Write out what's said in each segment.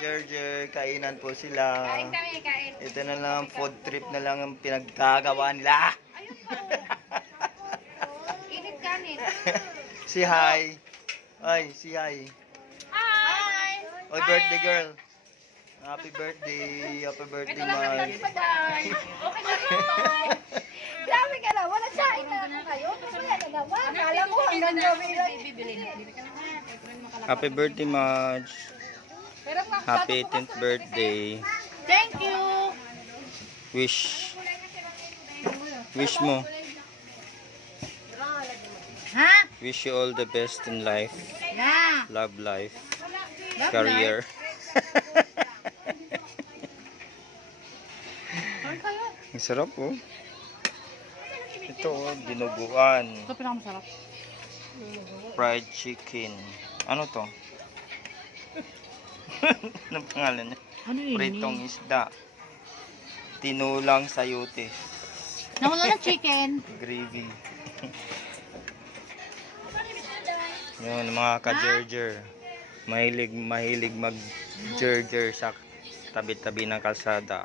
ka-Jerger, kainan po sila. Kain kami, kain. Ito na lang, food trip na lang ang pinagkagawa nila. Ayun pa oh. Init kanit. si hi. Ay, si hi. Hi! Oy, birthday girl. Happy birthday. Happy birthday, Ito lang ang. Okay na ito. Grabe ka na, wala sain na ako kayo. Wala na naman. Kala ko hanggang gabi lang. Happy birthday, Marge. Happy 18th birthday. Thank you. Wish. Wish mo. Ha? Wish you all the best in life. Na. Love life. Career. Ang sarap oh. Ito oh, dinuguan. Ito pinakamasarap. Fried chicken. Ano to? Anong pangalan niya? Ano yun? Pritong isda. Tinulang sayutis. Nawala ng chicken. Gravy. Yun, mga ka-jerger. Mahilig, mahilig mag-jerger sa tabi-tabi ng kalsada.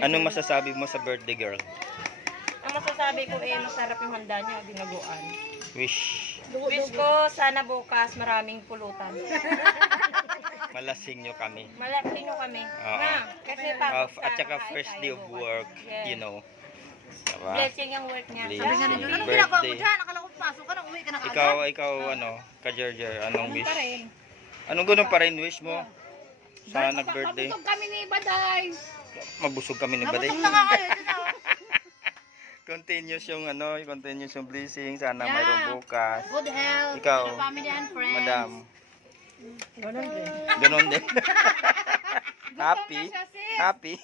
Ano masasabi mo sa birthday girl? Ang masasabi ko eh, masarap yung handa niya, dinaguan. Wish Wish ko sana bukas maraming pulutan. malasing nyo kami. Malaki nyo kami. Oo. Na, kasi Uh, pagod at ka, saka first day of work, Yes. you know. Diba? Blessing yung work niya. Blessing. Sabi nga ninyo, Anong ginagawa mo birthday. dyan? Akala ko pasok ka na, uwi ka na Ikaw, ikaw, ano, ka-jerger, anong wish? Anong ganun pa rin wish mo? Sa nag-birthday? Mabusog kami ni Baday. Mabusog kami ni Baday. Nabusog na nga kayo. Ito na. continuous yung ano, continuous yung blessing. Sana Yeah. mayroong bukas. Good health. Ikaw, family and friends. Madam. Ganun din. Ganon din. Happy? Happy?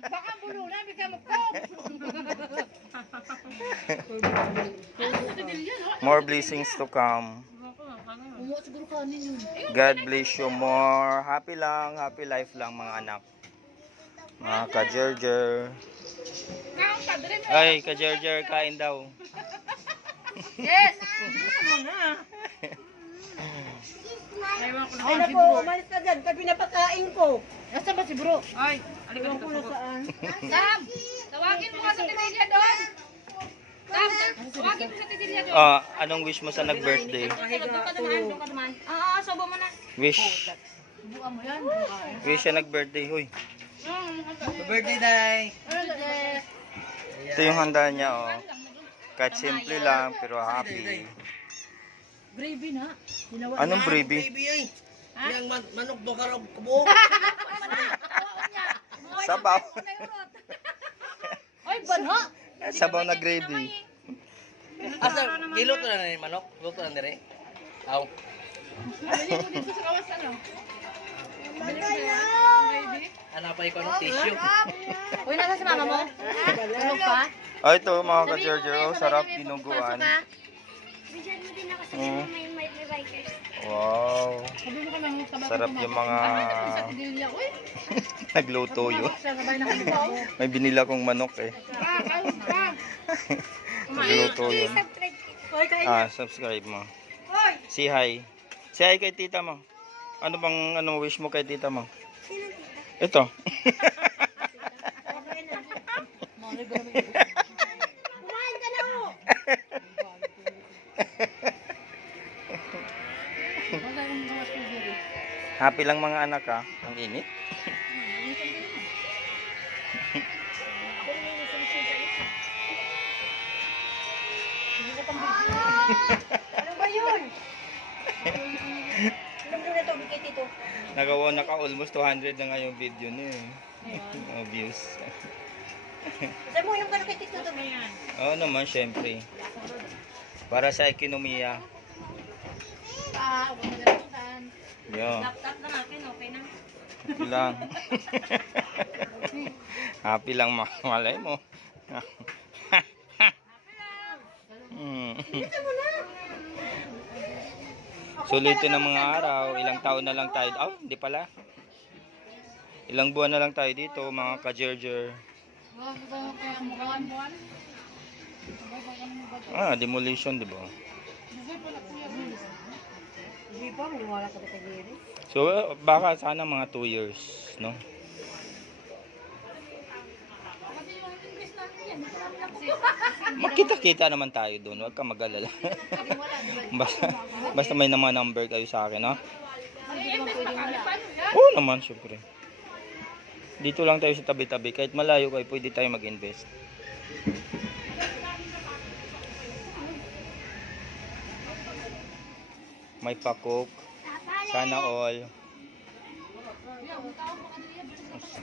Baka bulo na, bigyan mo ko. More blessings to come. God bless you more. Happy lang, happy life lang mga anak. Mga ka-jerger. Ka. Ay, ka-jerger, kain daw. Yes. Ay na po, umalis ka dyan. Kasi pinapakain ko. Nasaan ba si bro? Ay, aligaw ko na saan. Sam, tawagin mo nga sa titilya doon. Sam, tawagin mo sa titilya doon. Ah, anong wish mo sa nag-birthday? Ah, sobo mo na. Wish. Buka mo yan. Wish siya nag-birthday, huy. Birthday day. Ito yung handa niya, oh. Kahit simple lang, pero happy. Gravy na. Anong gravy? Baby ay. Yang man manok bakarog kubo. Sabaw. Ay, bana. Sabaw na gravy. Asa kilo to na ni manok. Luto na dire. Aw. Dito sa kawas ano. Pa ikaw ng tissue. Uy, nasa si mama mo? Tulog pa? Oh, ito mga ka-Georgia, oh, sarap dinuguan. Bigyan mo din ako sa Mm. may, may, may bikers. Wow. Sarap yung mga nagluto yun. May binila kong manok eh. Ah. Nagluto yun. Ah, subscribe mo. Si hi. Si hi kay tita mo. Ano bang ano wish mo kay tita mo? Ito. Kumain ka na mo! Happy lang mga anak ha. Ang init. Ano ba Nagawa naka almost 200 na nga yung video niya eh. Mga views. Sabi mo, yung gano'n kay Tito to. Oo naman, syempre. Para sa ekonomiya. Ah, huwag mo na lang. Yo. Laptop lang akin, okay na. Happy lang. Happy lang ma- malay mo. Hmm. Sulitin ng mga araw, ilang taon na lang tayo. Oh, hindi pala. Ilang buwan na lang tayo dito, mga ka-jerger. Ah, demolition, di ba? So, baka sana mga 2 years, no? Makita-kita naman tayo doon. Huwag ka mag-alala. basta, basta may naman number kayo sa akin, ha? Oo naman, syempre. Dito lang tayo sa tabi-tabi. Kahit malayo kayo, pwede tayo mag-invest. May pa-coke. Sana all.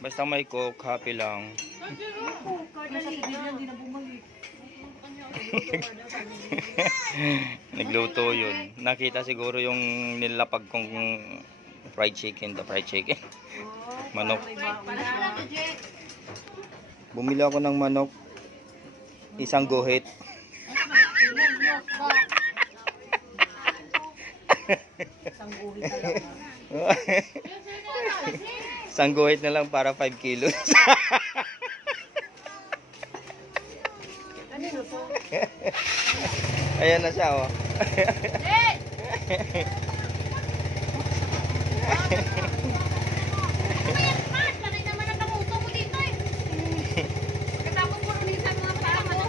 Basta may coke, happy lang. Nagluto yun. Nakita siguro yung nilapag kong fried chicken, the fried chicken. Manok. Bumili ako ng manok. Isang guhit. Isang guhit na lang para 5 kilos. Ayan na siya, oh. Sanay naman ang namuto ko dito eh. Pagkatapos mo lunisan mga kasama mo.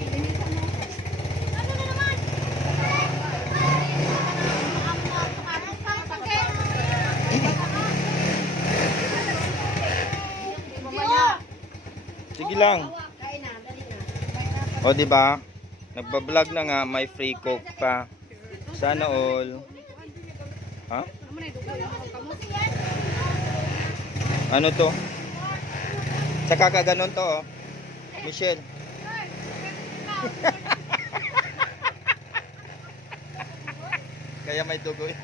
Linisan mo. Ano na naman? Sige lang. O, di ba? Nagba-vlog na nga, may free coke pa. Sana all. Ha? Ano to? Saka ka ganun to, oh. Michelle. Kaya may dugo. eh.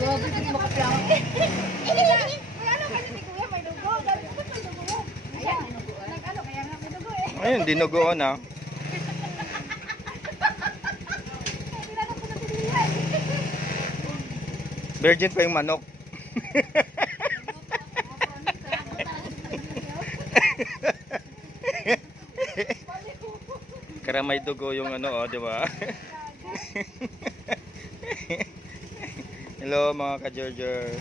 Grabe, hindi. Eh, ano kasi ni Kuya may dugo. Dami ko may dugo. Ayan, nag-ano, kaya nga dugo eh. Ayun, dinugoon na. Virgin pa yung manok. Kaya may dugo yung ano, oh, di ba? Hello mga ka-Georger.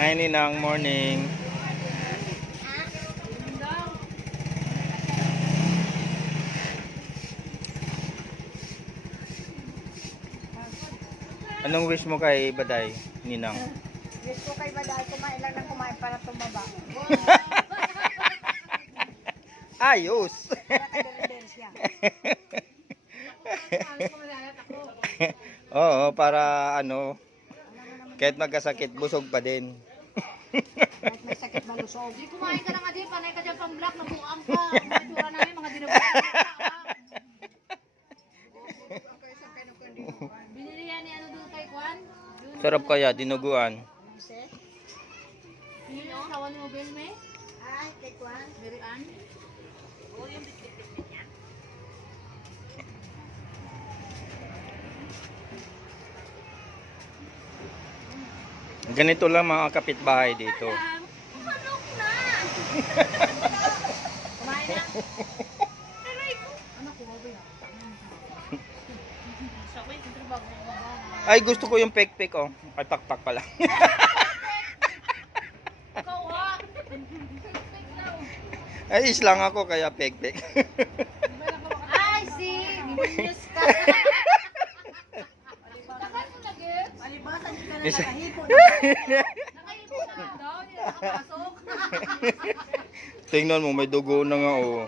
Hi Ninang, morning. Anong wish mo kay Baday, Ninang? Wish ko kay Baday, kumain lang ng kumain para tumaba. Ayos! Oo, para ano, kahit magkasakit, busog pa din. Kahit may sakit malusog. Di kumain ka na nga din, panay ka dyan pang black, nabuang ka. Ang mga namin, mga dinubuan Binili yan ni ano doon kay Kwan? Doon Sarap kaya, dinuguan. Ganito lang mga kapitbahay dito. Kumain na? Ay, gusto ko yung pek-pek, oh. Ay, pakpak pala. Ay, islang ako, kaya pek-pek. Ay, si! Nimunyos ka! Palibasan ka na Isa- nakahipo na. Lang daw, hindi na nakapasok. Tingnan mo, may dugo na nga, oh.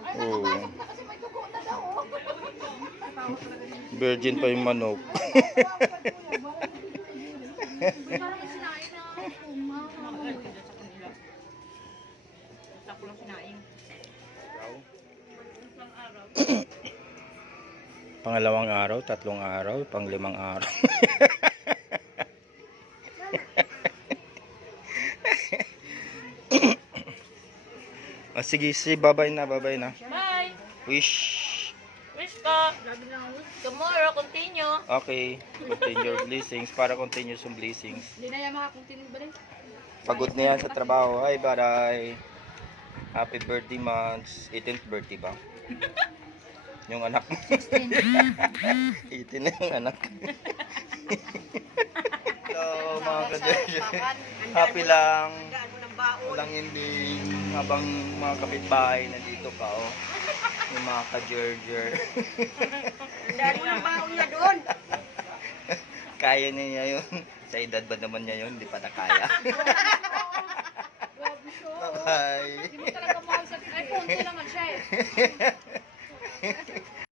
Ay, nakapasok na kasi may dugo na daw. oh. Virgin pa yung manok. Pangalawang araw, tatlong araw, panglimang araw. oh, sige, sige, babay na, babay na. Bye! Wish Okay, continue your blessings para continue yung blessings. Hindi na yan makakontinue ba rin? Pagod na yan sa trabaho. Hi, baray. Happy birthday, months. 18th birthday ba? Yung anak mo. 18 na yung anak. so, mga ka happy lang. Walang hindi. Habang mga kapitbahay nandito ka, oh. Yung mga ka-jerger. Dahil mo ng baon niya doon. Kaya niya yun. Sa edad ba naman niya yun? Hindi pa na kaya. Grabe siya. Bye. Hindi mo talaga mahal sa... Ay, punto naman siya eh.